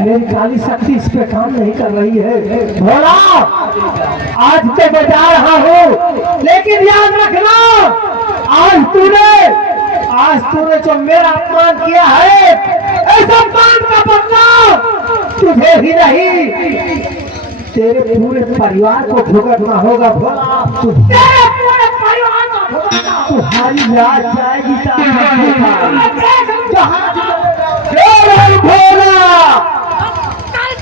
मेरी काली शक्ति इस पे काम नहीं कर रही है। भोला आज तो बचा रहा हूँ, लेकिन याद रखना आज तूने जो मेरा अपमान किया है, इस अपमान का बदला तुझे ही नहीं तेरे पूरे परिवार को भुगतना होगा। भोला तेरे पूरे परिवार को भुगतना, तुम्हारी याद जाएगी। भोला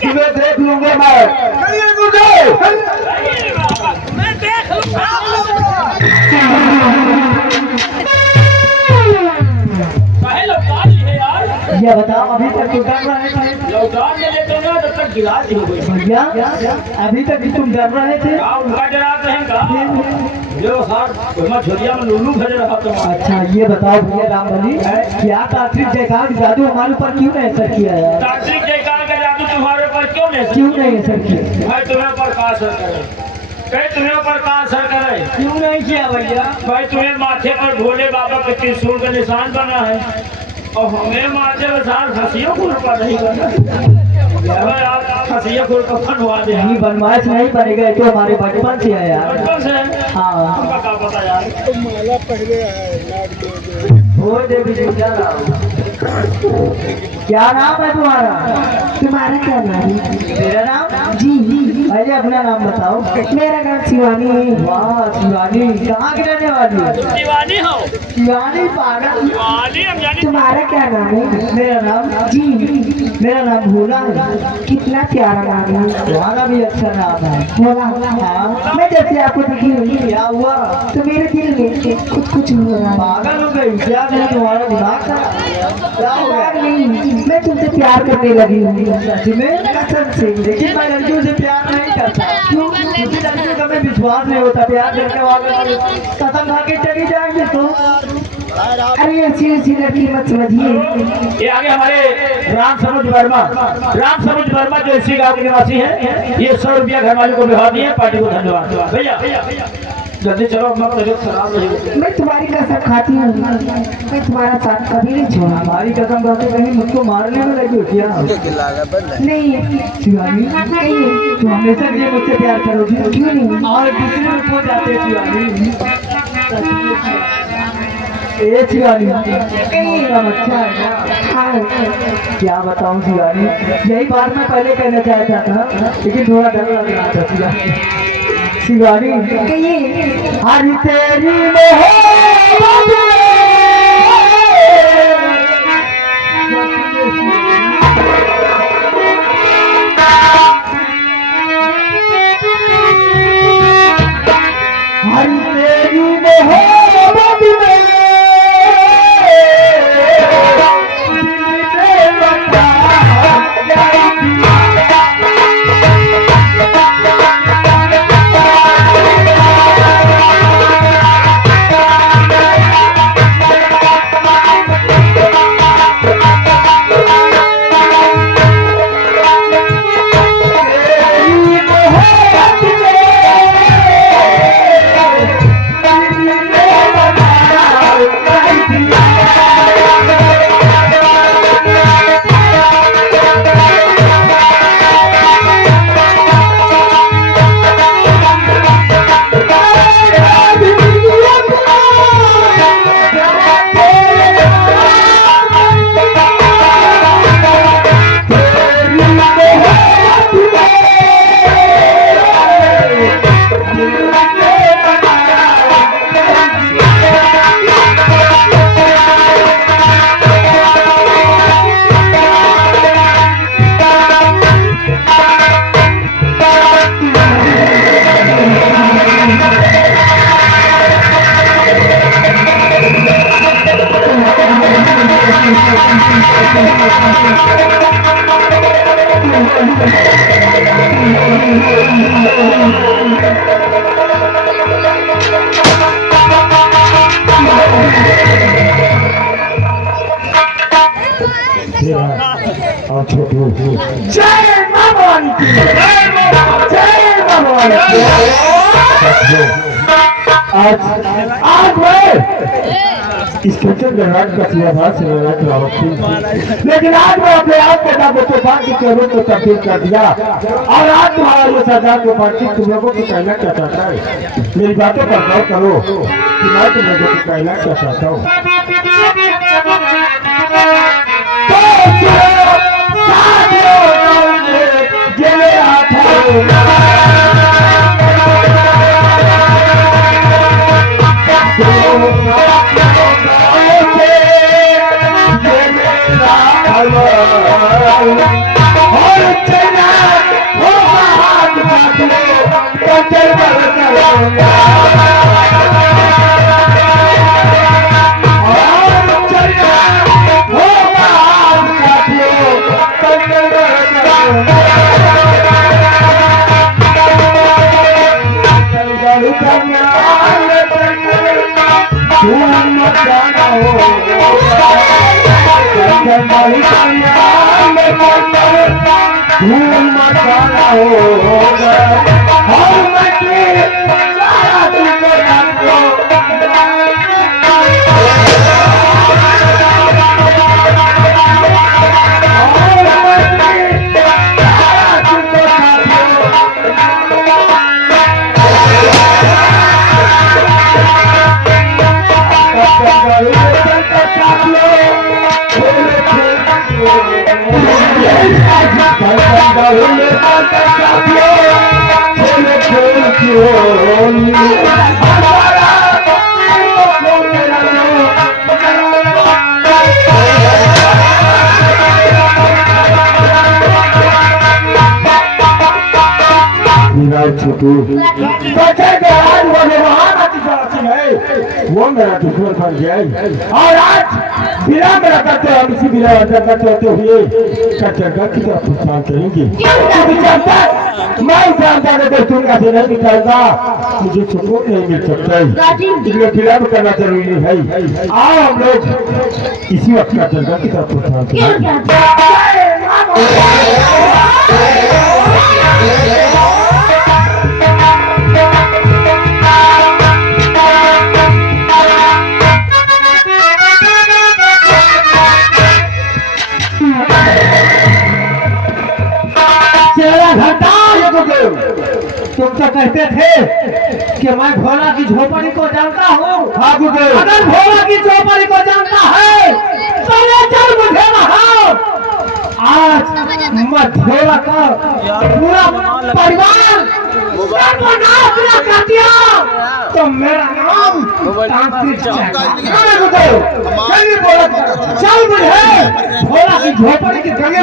तुम्हें देख लूंगा मैं। देख लूंगा। ये बताओ अभी तक तुम डर रहे थे? लौटान में लेते ना तब तक गिलास ही हो गई। भैया अभी तक तुम डर रहे थे? उनका डराते हैं का जो सर मैं झोलिया में लुल्लू भेज रहा था। अच्छा ये बताओ भैया रामबली, क्या तांत्रिक जयकार जादू हमारे ऊपर क्यों नहीं असर किया है? तांत्रिक जयकार का जादू तुम्हारे ऊपर क्यों नहीं असर किया? भाई तुम्हें पर का असर करे, तुम्हें पर का असर करे? क्यों नहीं किया भैया? भाई तुम्हें माथे पर भोले बाबा के त्रिशूल का निशान बना है और हमें माथे पर साथ हंसियों को रुपा नहीं करना। हंसियों को बनवा दे। नहीं बनवाइश नहीं बनेगा, तो हमारे बचपन से है यार। बचपन से? हाँ क्या पता यार। तो माला पहले है वो देवी क्या नाम है तुम्हारा? तुम्हारा क्या नाम है? मेरा नाम? जी पहले अपना नाम बताओ। मेरा नाम शिवानी है। वाह शिवानी, कहाँ की रहने वाली? शिवानी हो? शिवानी पागल। शिवानी हम जाने। तुम्हारा क्या नाम है? मेरा नाम? जी मेरा नाम भोला है। कितना प्यारा नाम है। तुम्हारा भी अच्छा नाम है। भोला। हाँ मैं जैसे आपको देखी हुई क्या हुआ? तो मेरे दिल में कुछ हो रहा है। पागल हो गई क्या? नहीं तुम्हारा दिमाग क्या हो गया? नहीं, मैं तुमसे प्यार करने लगी हूँ। सच में? कसम से। लेकिन मैं लड़कियों से प्यार नहीं करता। क्यों? क्योंकि लड़कियों का में विश्वास नहीं होता। प्यार करके वाले कसम खा के चली जाएंगे तो। अरे ऐसी लड़की मत समझिए। ये आगे हमारे राम सरोज वर्मा जो इसी गांव के निवासी हैं, ये 100 रुपया घर वालों को भिजवा दिए। पार्टी को धन्यवाद। भैया जल्दी चलो, मत तबीयत खराब नहीं। मैं तुम्हारी कसम खाती हूँ, मैं तुम्हारा साथ कभी नहीं छोड़ा। हमारी कसम खाते कहीं मुझको मारने में लगी हो क्या? नहीं शिवानी नहीं, तू हमेशा के लिए मुझसे प्यार करोगी? क्यों नहीं? और दूसरे में खो जाते शिवानी। ए शिवानी एकदम अच्छा है ना? हाँ क्या बताऊं शिवानी, यही बात मैं पहले कहना चाहता था, लेकिन थोड़ा डर लग रहा था शिवानी। कहिए। हरी तेरी मोहब्बत हरी तेरी मोहब्बत में और छोटू जय मां भवानी की जय मां भवानी की। आज मैं इस खेतर में राज का सियाधार से लड़ा रावत थी, लेकिन आज मैं अपने आप को दागो तूफान की केवल को तब्दील कर दिया। और आज तुम्हारा ये सजा को पार्टी तुम लोगों को कहना क्या चाहता है? मेरी बातों पर गौर करो कि मैं तुम लोगों को कहना क्या चाहता हूँ। वो मेरा दुश्मन बन गया और आज बिना मेरा करते हम इसी बिना अंदर करते हुए कचरगा की तरफ प्रस्थान करेंगे। मैं जानता नहीं दूंगा से नहीं निकलता, मुझे सुकून नहीं मिल सकता है, खिलाफ करना जरूरी है। आओ हम लोग इसी वक्त कचरगा की तरफ प्रस्थान करेंगे। तुम तो कहते थे कि मैं भोला की झोपड़ी को जानता हूँ। अगर भोला की झोपड़ी को जानता है तो ले चल मुझे वहाँ। आज मैं भोला का पूरा परिवार कर दिया तो मेरा नाम चल मुझे भोला की झोपड़ी की जगह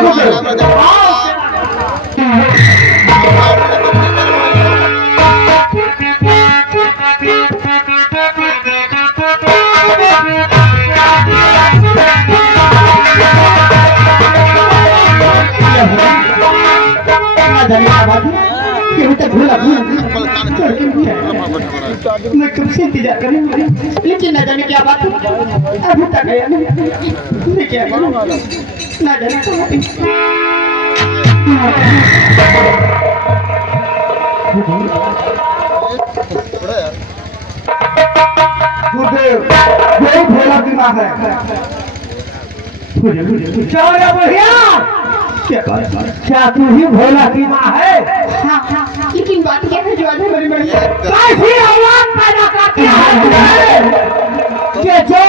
मैं कब से इंतजार कर रही हूँ, लेकिन न जाने क्या बात है अभी तक आया नहीं। क्या ना जाने गुरुदेव यही भोला की माँ है। क्या तू ही भोला की माँ है? हाँ, लेकिन बात क्या है जो आज हमारी बड़ी कैसी आवाज पैदा करती है कि जो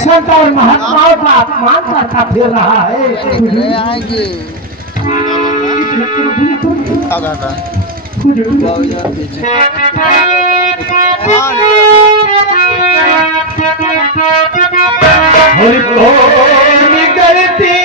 संत और महात्माओं का अपमान करता फिर रहा है। गलती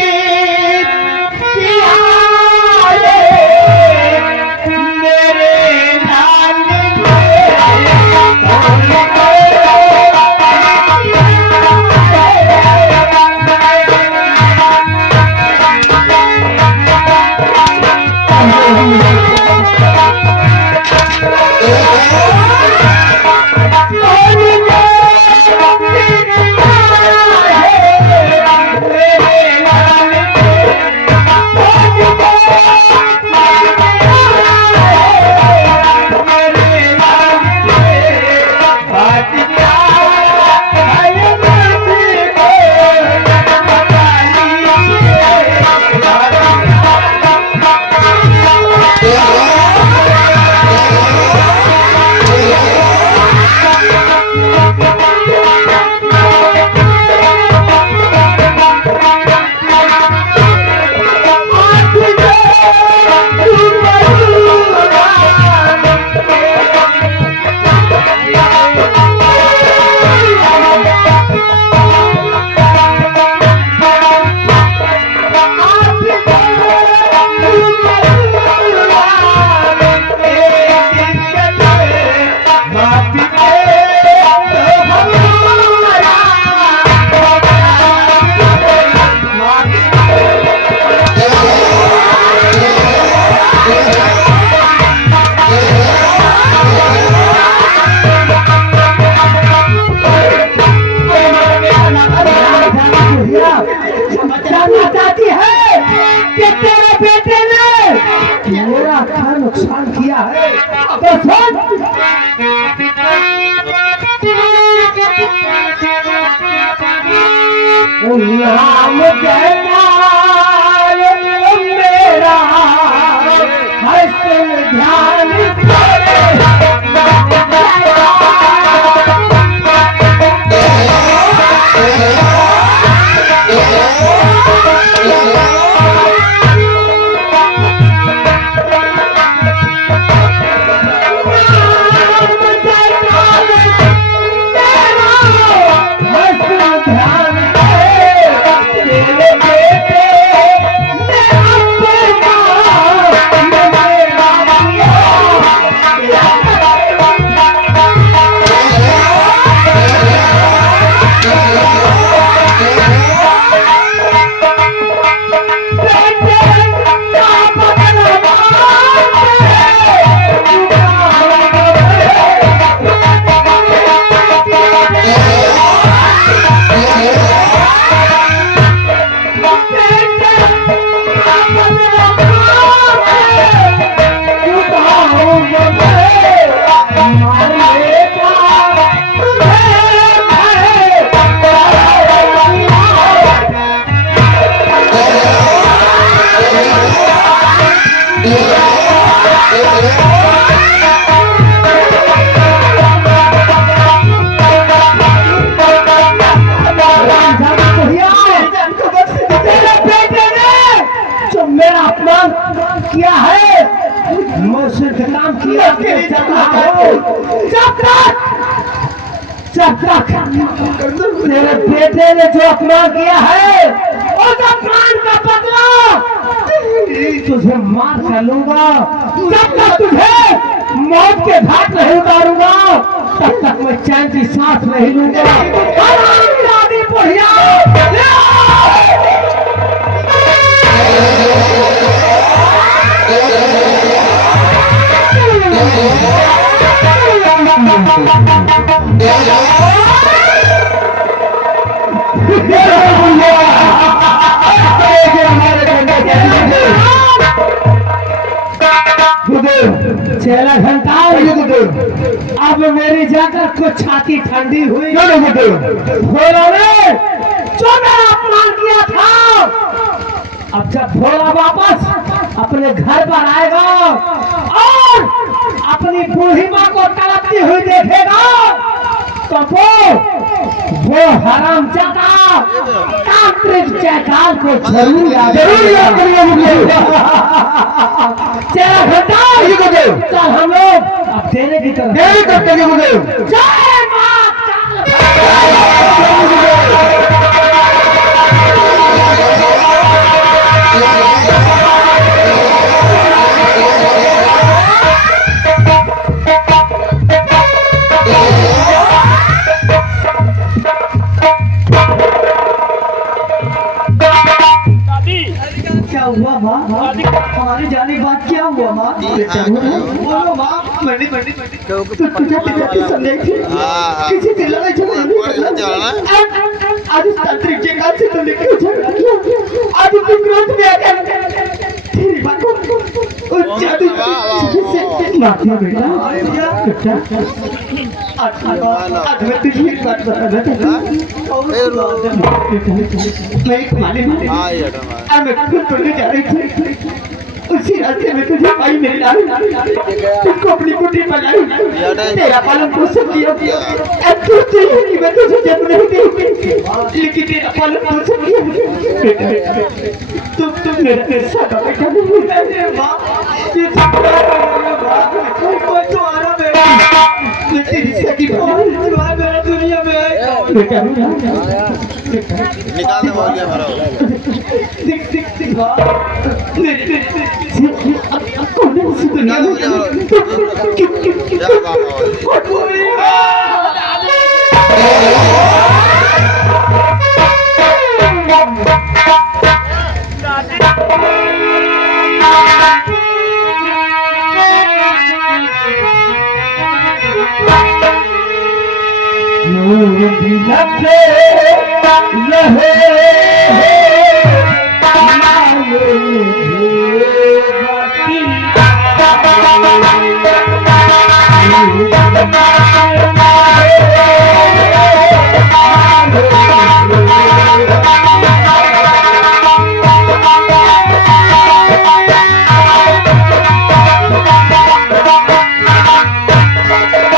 बेटे ने मेरा घर नुकसान किया है तो सुन, नाम कहना मेरा हसन ध्यान किया है, मैं सिर्फ काम किया जब तक मेरे बेटे ने जो अपमान किया है उस अपमान का बदला तुझे मार कर लूंगा। जब तक तुझे मौत के घाट नहीं उतारूंगा तब तक मैं चैन की सांस नहीं लूंगा। चेला घंटा अब मेरी जाकर कुछ छाती ठंडी हुई। भोला ने जो मेरा अपमान किया था, अब जब भोला वापस अपने घर पर आएगा और अपनी बूढ़ी माँ को तड़पती हुई देखेगा तो वो हरामजादा तांत्रिक जयकाल को जरूर याद करेगा। चेला घंटा चल हम लोग अब देने की तरफ जय मां हुआ माँ? हमारी जाने बाद क्या हुआ माँ? बोलो माँ। पंडित तुझे संदेह थी किसी से लड़ाई झगड़ा आज तांत्रिक जगह से तुमने क्यों झगड़ा किया? आज तुम क्रोध में आकर तेरी बात को जादू से माफिया बेटा आज मैं तुझे एक बात बताना चाहता हूँ। मैं एक माले मैं खुद तुझे जा रही थी, उसी रास्ते में तुझे भाई मिल तुझको अपनी कुटी बनाई, तेरा पालन पोषण किया। अब तू चाहिए कि मैं तुझे जन्म नहीं दूंगी, लेकिन तेरा पालन पोषण किया। तुम मेरे साथ बेटा नहीं माँ, ये तुम्हारा बेटा, मैं तेरी सगी तुम्हारा बेटा दुनिया में है बेटा। निकाल दे बोल दिया भरो दिख कौन है उसी दुनिया में? रहे है